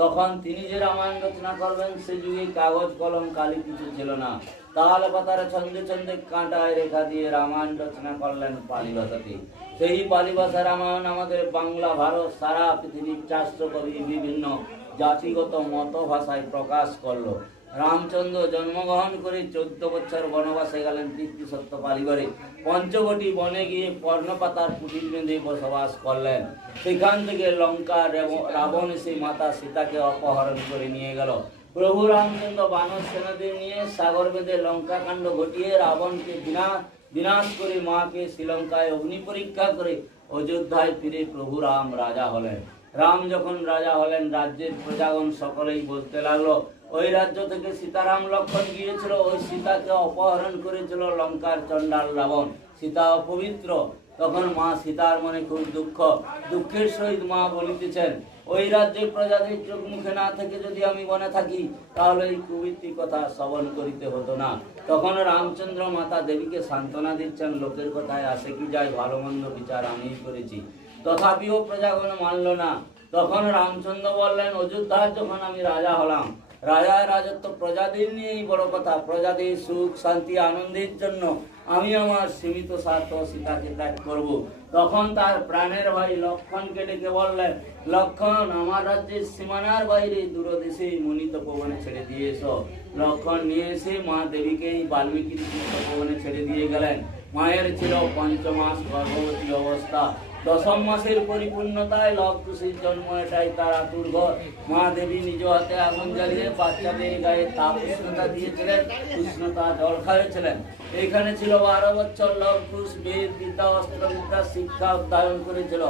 তখন তিনি যে রামায়ণ রচনা করবেন সে যুগে কাগজ কলম কালি কিছু ছিল না। তাহলে পাতারে ছন্দে ছন্দে কাঁটায় রেখা দিয়ে রামায়ণ রচনা করলেন পালি ভাষাতে। সেই পালি ভাষা রামায়ণ আমাদের বাংলা, ভারত, সারা পৃথিবীর 400 কবি বিভিন্ন জাতিগত মত ভাষায় প্রকাশ করলো। রামচন্দ্র জন্মগ্রহণ করে 14 বছর বনবাসে গেলেন পিতৃসত্য পালিবারে। পঞ্চবটি বনে গিয়ে পর্ণপাতার কুটির বেঁধে বসবাস করলেন। সেখান থেকে লঙ্কা রাবণ এসে মাতা সীতাকে অপহরণ করে নিয়ে গেল। প্রভু রামচন্দ্র বানর সেনাদের নিয়ে সাগর বেঁধে লঙ্কা কাণ্ড ঘটিয়ে রাবণকে বিনাশ করে মাকে শ্রীলঙ্কায় অগ্নি পরীক্ষা করে অযোধ্যায় ফিরে প্রভু রাম রাজা হলেন। রাম যখন রাজা হলেন, রাজ্যের প্রজাগণ সকলেই বলতে লাগলো, ওই রাজ্য থেকে সীতারাম লক্ষণ গিয়েছিল, ওই সীতাকে অপহরণ করেছিল লঙ্কার চণ্ডাল রাবণ। সীতা অপবিত্র। তখন মা সীতার মনে খুব দুঃখের সহিত মা বলিতেছেন, ওই রাজ্যের প্রজাদের চোখ মুখে না থেকে যদি আমি বনে থাকি, তাহলে এই কুবৃত্তি কথা শ্রবণ করিতে হতো না। তখন রামচন্দ্র মাতা দেবীকে সান্ত্বনা দিচ্ছেন, লোকের কথায় আসে কি যায়, ভালো মন্দ বিচার আমিই করেছি। তথাপিও প্রজাগণ মানল না। তখন রামচন্দ্র বললেন, অযোধ্যার যখন আমি রাজা হলাম, রাজার রাজত্ব প্রজাদের নিয়েই বড় কথা। প্রজাদের সুখ শান্তি আনন্দের জন্য আমি আমার সীমিত স্বার্থ সীতাকে ত্যাগ করব। তখন তার প্রাণের ভাই লক্ষণকে ডেকে বললেন, লক্ষণ, আমার রাজ্যের সীমানার বাইরে দূরদেশে মুনি তপবনে ছেড়ে দিয়ে এসো। লক্ষণ নিয়ে এসে মা দেবীকেই বাল্মীকির তপবনে ছেড়ে দিয়ে গেলেন। মায়ের ছিল 5 মাস গর্ভবতী অবস্থা। 10ম মাসের পরিপূর্ণতায় লব কুশীর জন্ম, এটাই তার আতুর ঘর। মা দেবী নিজ হাতে আগুন জ্বালিয়ে বাচ্চাদের গায়ে তাপ উষ্ণতা দিয়েছিলেন, উষ্ণতা জল খাইয়েছিলেন। এইখানে ছিল 12 বছর লব কুশ, বেদ বিদ্যা অস্ত্রবিদ্যা শিক্ষা অধ্যয়ন করেছিল।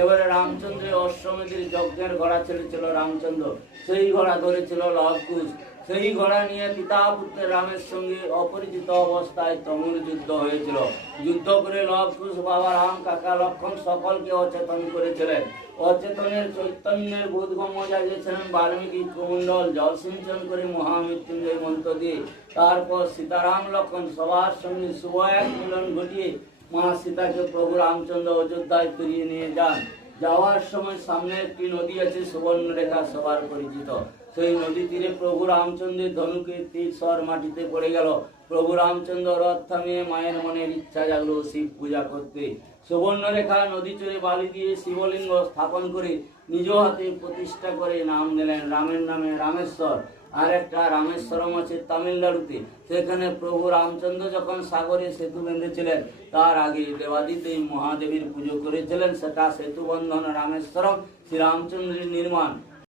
এবারে রামচন্দ্রের অশ্বমেধের যজ্ঞের ঘোড়া ছেড়েছিল রামচন্দ্র, সেই ঘোড়া ধরেছিল লব কুশ। সেই ঘোড়া নিয়ে পিতা পুত্রের রামের সঙ্গে অপরিচিত অবস্থায় তুমুল যুদ্ধ হয়েছিল। যুদ্ধ করে লব কুশ, বাবা রাম, কাকা লক্ষণ সকলকে অচেতন করেছিলেন। অচেতনের চৈতন্যের বোধগম্য জাগিয়েছিলেন বাল্মীকি কুমণ্ডল জল সিঞ্চন করে মহামৃত্যুঞ্জয় মন্ত্র দিয়ে। তারপর সীতারাম লক্ষণ সবার সঙ্গে শুভ এক মিলন ঘটিয়ে মা সীতাকে প্রভু রামচন্দ্র অযোধ্যায় ফিরিয়ে নিয়ে যান। যাওয়ার সময় সামনে একটি নদী আছে, সুবর্ণরেখা, সবার পরিচিত। সেই নদী তীরে প্রভু রামচন্দ্রের ধনুকের তীর স্বর মাটিতে পড়ে গেল। প্রভু রামচন্দ্র রথ থামিয়ে মায়ের মনের ইচ্ছা জাগলো শিব পূজা করতে। সুবর্ণরেখা নদী চড়ে বালি দিয়ে শিবলিঙ্গ স্থাপন করে নিজ হাতে প্রতিষ্ঠা করে নাম দিলেন রামের নামে রামেশ্বর। আর একটা রামেশ্বরম আছে তামিলনাড়ুতে। সেখানে প্রভু রামচন্দ্র যখন সাগরে সেতু বেঁধেছিলেন, তার আগে দেবাদিদেব মহাদেবীর পুজো করেছিলেন। সেটা সেতু বন্ধন রামেশ্বরম শ্রীরামচন্দ্রের নির্মাণ।